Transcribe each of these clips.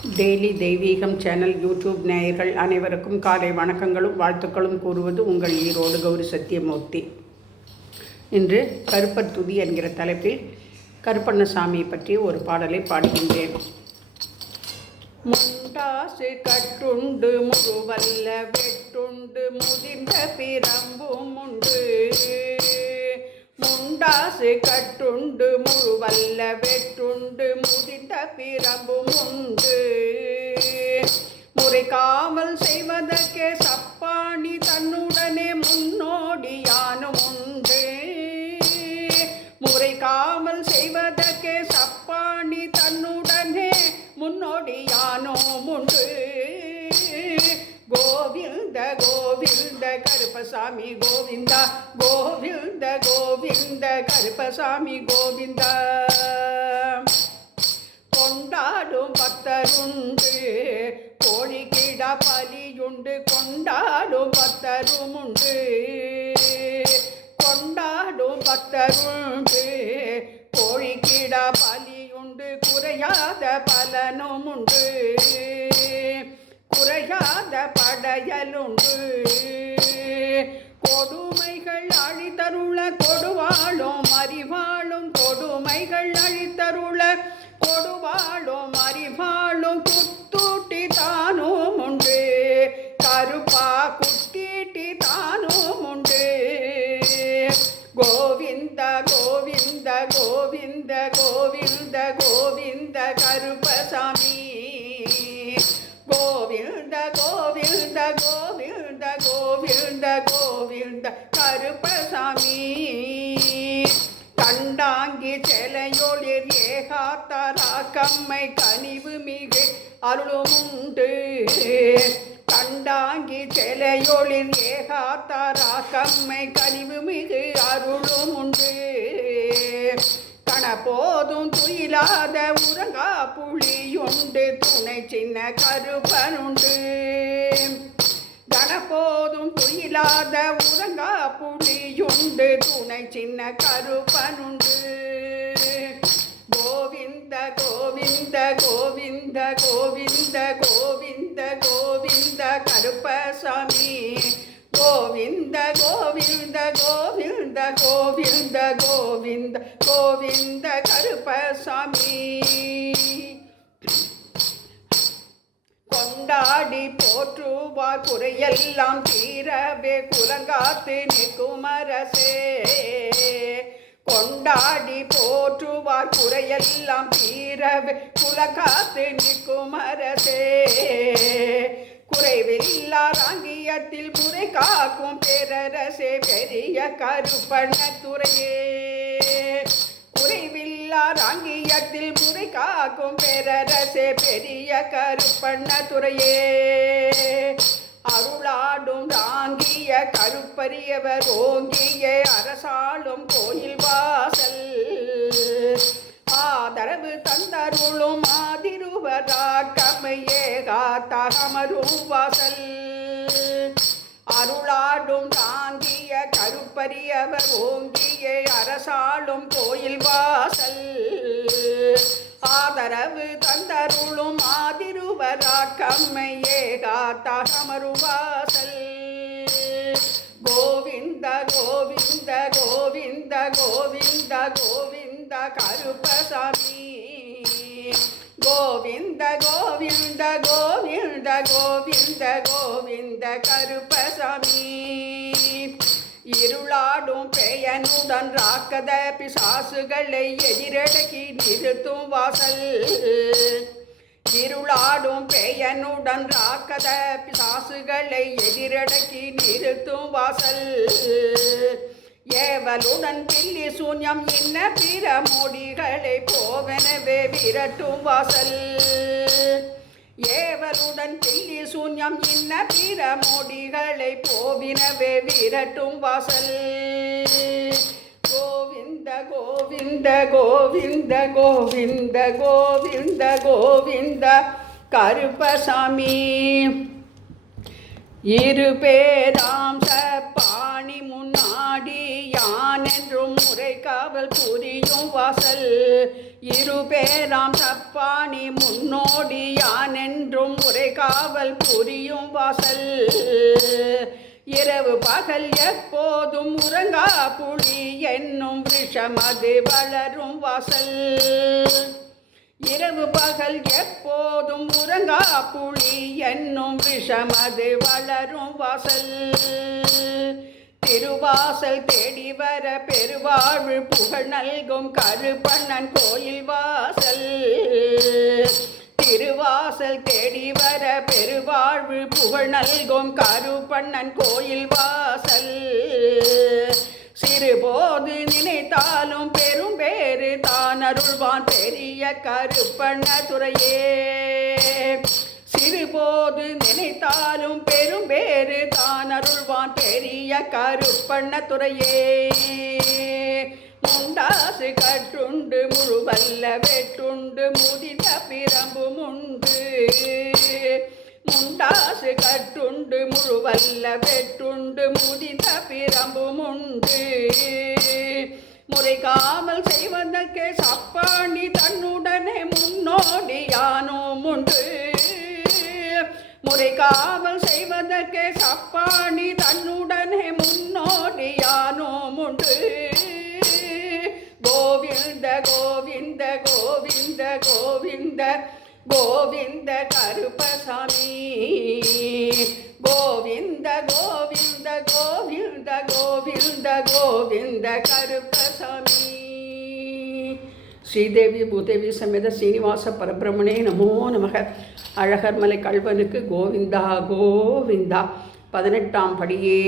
Daily தெய்வீகம் channel YouTube நேயர்கள் அனைவருக்கும் காலை வணக்கங்களும் வாழ்த்துக்களும் கூறுவது உங்கள் ஈரோடு கௌரி சத்தியமூர்த்தி. இன்று கருப்பர் துதி என்கிற தலைப்பில் கருப்பண்ணசாமியை பற்றி ஒரு பாடலை பாடுகின்றேன். முண்டாசு கட்டுண்டு முழுவல்ல வெட்டுண்டு முதிர்ந்த பிரம்பும் உண்டு. முண்டாசு கட்டுண்டு முழுவல்ல வெட்டுண்டு முதிர்ந்த பிரம்பும் உண்டு. முறைக்காமல் செய்வதற்கே சப்பாணி தன்னுடனே முன்னோடியானும் உண்டு. முறைக்காமல் செய்வதற்கே சப்பாணி தன்னுடனே முன்னோடியானும் உண்டு. கோவிந்த கோவிந்த கருப்பசாமி கோவிந்தா, கோவிந்த கோவிந்த கருப்பசாமி கோவிந்தா. கொண்டாடும் பக்தருண்டு கோழிக்கிட பலியுண்டு. கொண்டாடும் பக்தரும் உண்டு, கொண்டாடும் பக்தருண்டு கோழிக்கிட பலியுண்டு. குறையாத பலனும் உண்டு, குறையாத படையலுண்டு. கொடுமைகள் அழித்தருள கொடுவாளும் அறிவாளும். கொடுமைகள் அழித்தருள கொடுவாளும் அறிவாளும். குத்தூட்டி தானும் உண்டு, கருப்பா குத்தீட்டி தானும் உண்டு. கோவிந்த கோவிந்த கோவிந்த கோவிந்த கோவிந்த கருப்பசாமி. கோவிந்த கோவிந்த கோவிந்த கோவிந்த கோவிந்த கருப்பசாமி. கண்டாங்கி செலையொளிர் ஏகாத்தராக்கம்மை கனிவு மிகு அருளும் உண்டு. கண்டாங்கி செலையொளிர் ஏகாத்தராக்கம்மை கனிவு மிகு அருளும் உண்டு. கணப்போதும் துயிலாத உறங்கா புலியுண்டு, துணை சின்ன கருப்பனுண்டு. கணப்போதும் துயிலாத உறங்கா புலியுண்டு, துணை சின்ன கருப்பனுண்டு. கோவிந்த கோவிந்த கோவிந்த கோவிந்த கோவிந்த கோவிந்த கருப்பசாமி. கோவிந்த கோவிந்த கோவிந்த கோவிந்த கோவிந்த கோவிந்த கருப்பசாமி. கொண்டாடி போற்றுவார் குறையெல்லாம் தீரவே குலங்காத்து நிற்கும் அரசே. கொண்டாடி போற்றுவார் குறையெல்லாம் தீரவே குலங்காத்து நிற்கும் அரசே. குறைவில்லா ராங்கியத்தில் முறை காக்கும் பேரரசே பெரிய கருப்பண்ண துறையே. குறைவில்லா ராங்கியத்தில் முறை காக்கும் பேரரசே பெரிய கருப்பண்ண துறையே. அருளாடும் ராங்கிய கருப்பரியவர் ஓங்கிய அரசாளும் கோயில் வாசல். ஆதரவு தந்தருளும் ஆதிருவராக்கமையே காத்தகமரும் வாசல். அருளாடும் தாங்கிய கருப்பரியவர் ஓங்கிய அரசாளும் கோயில் வாசல். ஆதரவு தந்தருளும் ஆதிருவராக்கம்மையே காத்தகமரும் வாசல். கோவிந்த கோவிந்த கோவிந்த கோவிந்த கோவிந்த கருப்பசாமி. கோவிந்த கோவிந்த கோவிந்த கோவிந்த கோவிந்த கருப்பசாமி. இருளாடும் பெயனுடன் ராக்கத பிசாசுகளை எதிரடக்கி நிறுத்தும் வாசல். இருளாடும் பெயனுடன் ராக்கத பிசாசுகளை எதிரடக்கி நிறுத்தும் வாசல். ஏவலுடன் பில்லி சூன்யம் இன்ன பிற மோடிகளை போவனவே விரட்டும் வாசல். ஏவலுடன் பில்லி சூன்யம் இன்ன பிற மோடிகளை போவினவே விரட்டும் வாசல். கோவிந்த கோவிந்த கோவிந்த கோவிந்த கோவிந்த கோவிந்த கருப்பசாமி. இரு பேராம் சப்பாணி முன்னாடி யான் என்றும் முறை காவல் புரியும் வாசல். இருபேராம் சப்பாணி முன்னோடி யான் என்றும் உரை காவல் புரியும் வாசல் இரவு பகல் எப்போதும் உறங்கா புலி என்னும் விஷமது வளரும் வாசல் இரவு பகல் எப்போதும் உறங்கா புலி என்னும் விஷமது வளரும் வாசல் திருவாசல் தேடி வர பெருவாழ்வு புகழ் நல்கும் கருப்பண்ணன் கோயில் வாசல் திருவாசல் தேடி வர பெருவாழ்வு புகழ் நல்கும் கருப்பண்ணன் கோயில் வாசல் சிறுபோது நினைத்தாலும் பெரும் பேறு தான் அருள்வான் பெரிய கருப்பண்ண துறையே சிறுபோது நினைத்தாலும் பெரும் பேறு தான் அருள்வான் பெரிய கருப்பண்ண துறையே முண்டாசு கட்டுண்டு முழுவல்ல வெட்டுண்டு முதித பிரம்பும் உண்டு முண்டாசு கட்டுண்டு முழுவல்ல வெட்டுண்டு முதித பிரம்பும் உண்டு முறைகாமல் செய்வதற்கே சப்பாணி தன்னுடனே முன்னோடி யானும் உண்டு முறைகாமல் செய்வதற்கே சப்பாணி தன்னுடனே முன்னோடி யானும் உண்டு கோவிந்த கோவிந்த கோவிந்த கோவிந்த கோவிந்த கருப்பசாமி கோவிந்த கோவிந்த கோவிந்த கோவிந்த கோவிந்த கருப்பசாமி. ஸ்ரீதேவி பூதேவி சமேத ஸ்ரீனிவாச பரபிரமணே நமோ நமக. அழகர்மலை கல்வனுக்கு கோவிந்தா கோவிந்தா. 18ஆம் படியே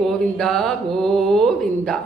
கோவிந்தா கோவிந்தா.